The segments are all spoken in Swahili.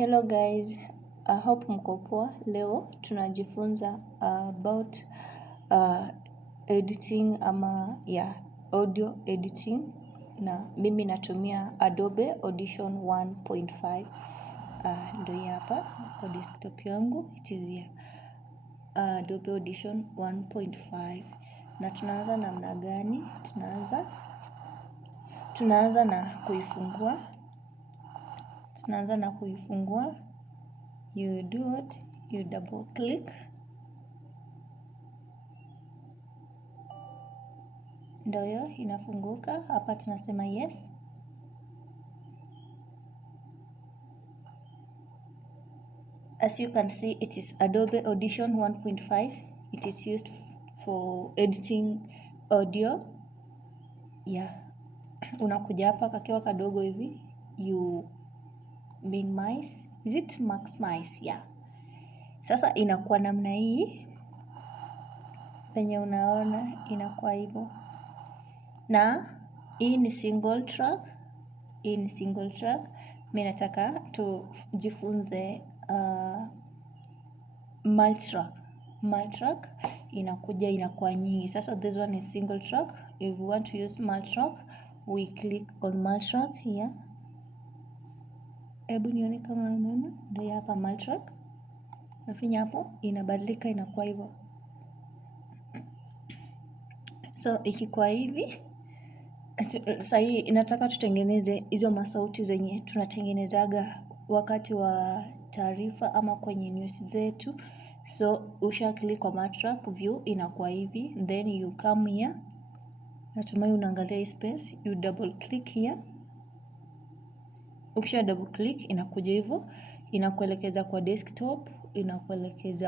Hello guys, I hope mko poa. Leo tunajifunza about editing ama audio editing, na mimi natumia Adobe Audition 1.5. Ndio hii hapa kwa desktop yangu, it is here. Adobe Audition 1.5. Na tunaanza namna gani? Tunaanza na kuifungua. You do what? You double click. Ndio hiyo inafunguka. Hapa tunasema yes. As you can see, it is Adobe Audition 1.5. It is used for editing audio. Unakuja hapa kakiwa kadogo hivi, you minimize. Is it maximize? Sasa inakuwa namna hii. Penye unaona inakuwa hivyo. Na hii ni single track. Mimi nataka tujifunze multi-track. Inakuwa nyingi. Sasa this one is single track. If we want to use multi-track, we click on multi-track here. Hebu nione kama unaona. Ndio hapa multi-track. Nafinya hapo, inabadilika inakuwa hivyo. So ikikuwa hivi, sasa hii inataka tutengeneze hizo masauti zenye tunatengenezaga wakati wa taarifa ama kwenye news zetu. So usha click kwa multi-track view, inakuwa hivi, then you come here. Natumai unaangalia hii space, you double click here. Ukisha double click inakuja hivyo, inakuelekeza kwa desktop,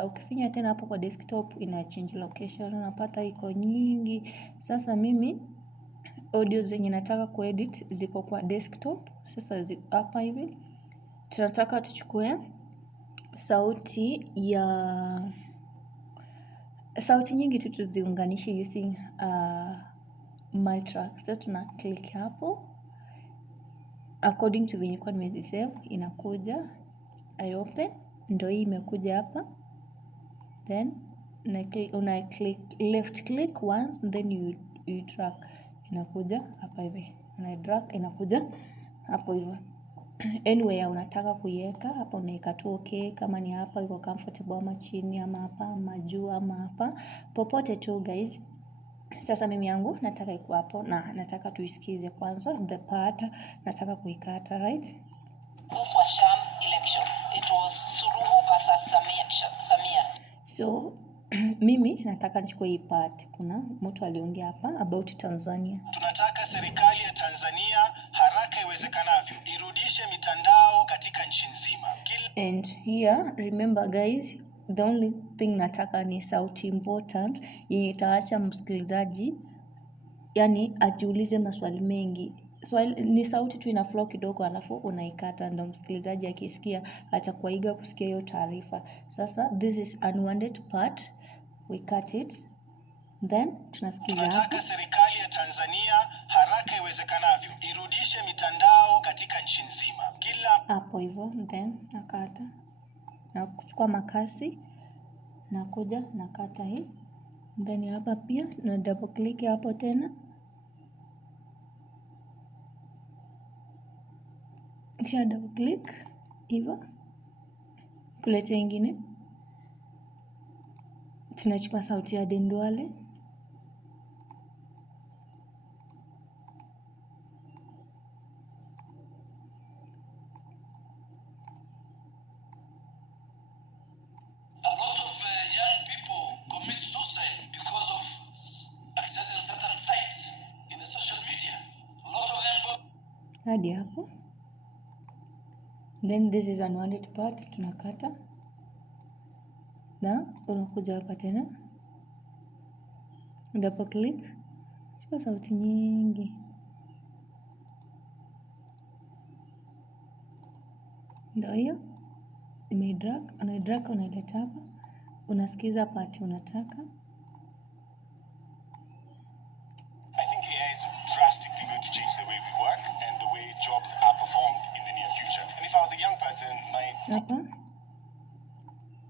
ukifinya tena hapo kwa desktop ina change location, unapata iko nyingi. Sasa mimi audio zenye nataka kuedit ziko kwa desktop. Sasa hapa hivi tunataka tuchukue sauti nyingi tu tuziunganishe using multi-track. So tuna click hapo according to venye kwa nimezisave, inakuja I open. Ndio hii imekuja hapa, then una click left click once, then you drag, inakuja hapa hivi, una drag inakuja hapo hivyo. Anyway unataka kuiweka hapa, unaweka tu okay. Kama ni hapa iko comfortable, ama chini, ama hapa, ama juu, ama hapa, popote tu guys. Sasa mimi yangu nataka iko hapo, na nataka tuisikize kwanza the part nataka kuikata, right? Those were sham elections. It was Suluhu versus Samia. So mimi nataka nichukue hii part. Kuna mtu aliongea hapa about Tanzania. Tunataka serikali ya Tanzania haraka iwezekanavyo irudishe mitandao katika nchi nzima. And here remember guys, the only thing nataka ni sauti important yenye itaacha msikilizaji yani ajiulize maswali mengi. Ni sauti tu ina flow kidogo, alafu unaikata, ndio msikilizaji akisikia atakuwa eager kusikia hiyo taarifa. Sasa this is unwanted part, we cut it, then tunasikiza hapa. Tunataka serikali ya Tanzania haraka iwezekanavyo irudishe mitandao katika nchi nzima. Hapo hivyo, then nakata na kuchukua makasi na kuja nakata hii, then hapa pia na double click hapo tena, kisha double click hivyo, kuleta ingine. Tunachukua sauti ya Dendwale, hadi hapo. Then this is unwanted part, tunakata na unakuja hapa tena double click, chukua sauti nyingi, ndio hiyo drag unaileta hapa, unasikiza part unataka. I think AI is drastically going to change the way we work and the way jobs are performed in the near future. And if I was a young person, my hapa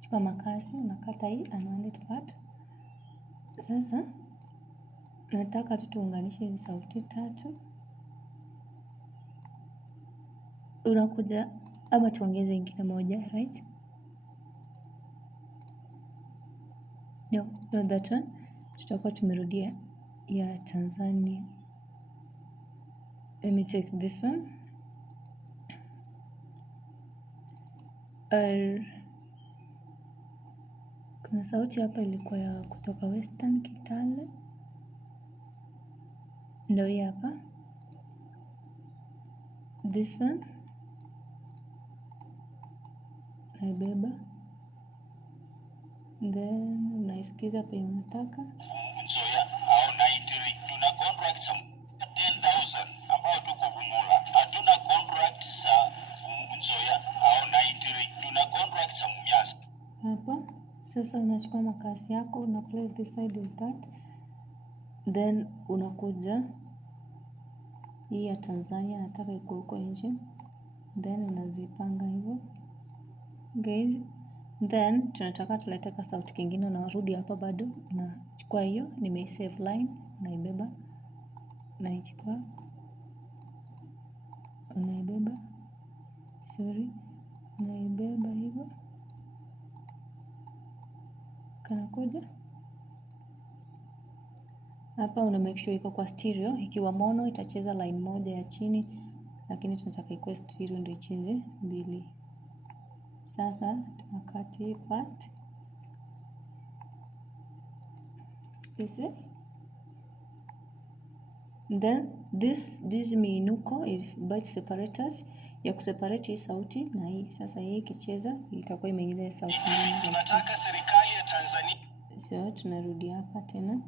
chukua makasi unakata hii unwanted part. Sasa nataka tu tuunganishe hizi sauti tatu. Unakuja ama tuongeze ingine moja, right? No, not that one. Tutakuwa tumerudia ya Tanzania. Let me check this one. Kuna sauti hapa ilikuwa ya kutoka Western Kitale. Ndio hii hapa. This one. Naibeba. Then unaisikiza penye unataka. Nzoia au Naitiri tuna contract za 10,000 ambao tuko Bumula. Hatuna contract za Nzoia au Naitiri tuna contract za Mumias. Hapa sasa unachukua makasi yako una play this side with that, then unakuja hii ya Tanzania nataka iko huko nje, then unazipanga hivyo guys. Then tunataka tulete ka sauti kingine, unarudi hapa bado unachukua hiyo nimeisave line, unaibeba unaichukua unaibeba, unaibeba hivyo kanakuja hapa, una make sure iko kwa stereo. Ikiwa mono itacheza line moja ya chini, lakini tunataka ikuwe stereo ndio icheze mbili. Sasa tunakata hii part this way. Then this miinuko is byte separators ya kuseparate hii sauti na hii. Sasa hii ikicheza itakuwa imeingiza sauti nyingine. Tunataka serikali ya Tanzania. So tunarudi hapa tena,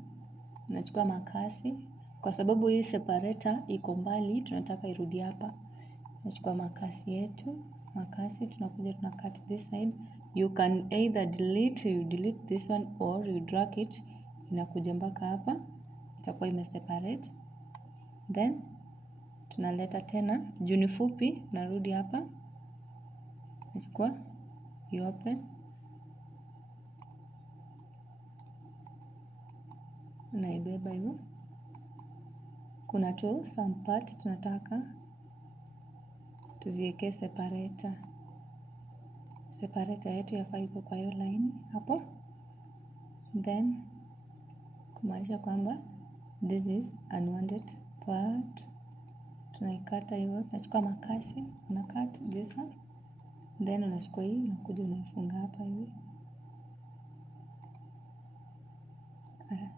tunachukua makasi kwa sababu hii separator iko mbali, tunataka irudi hapa. Tunachukua makasi yetu, tunakuja tunacut this side. You can either delete this one or you drag it, inakuja mpaka hapa, itakuwa imeseparate. Then tunaleta tena juu ni fupi, narudi hapa, nachukua you open, unaibeba hivyo. Kuna tu some parts tunataka tuziweke separator yetu yafaa iko kwa hiyo line hapo, then kumaanisha kwamba this is unwanted part. Tunaikata hivyo, tunachukua makasi unakat this one, then unachukua hii unakuja unaifunga hapa hivi.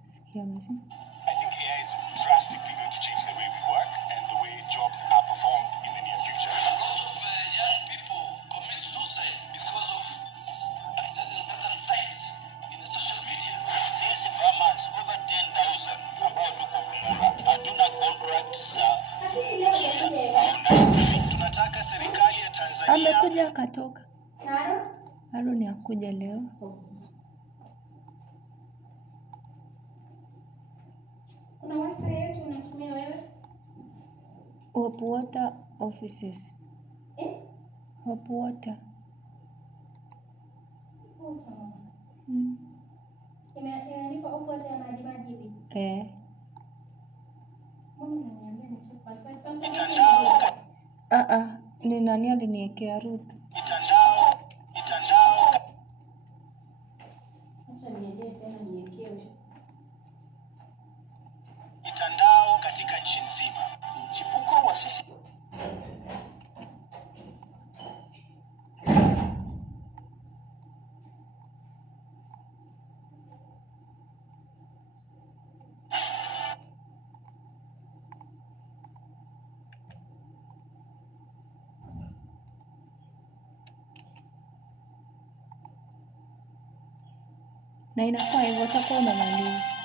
Sikia basi. I think AI is drastically going to change the way we work and the way jobs are performed in the near future. A lot of young people commit suicide because of accessing certain sites in the social media. Sisi farmers over 10,000 ambao tuko Bumula. Hatuna contract za Nzoia au Naitiri. Tunataka serikali ya Tanzania. Amekuja akatoka. Haruni hakuja leo. Kuna wifi yote unatumia wewe? Hope Water offices. Hope Water. Imeandikwa Hope Water ya maji hivi. Mbona unaniambia nicheke password? Ni nani aliniwekea Ruth? Mitandao. Acha niende tena niekewe. Mitandao katika nchi nzima. Chipuko wa sisi. Na inakuwa hivyo utakuwa umemaliza.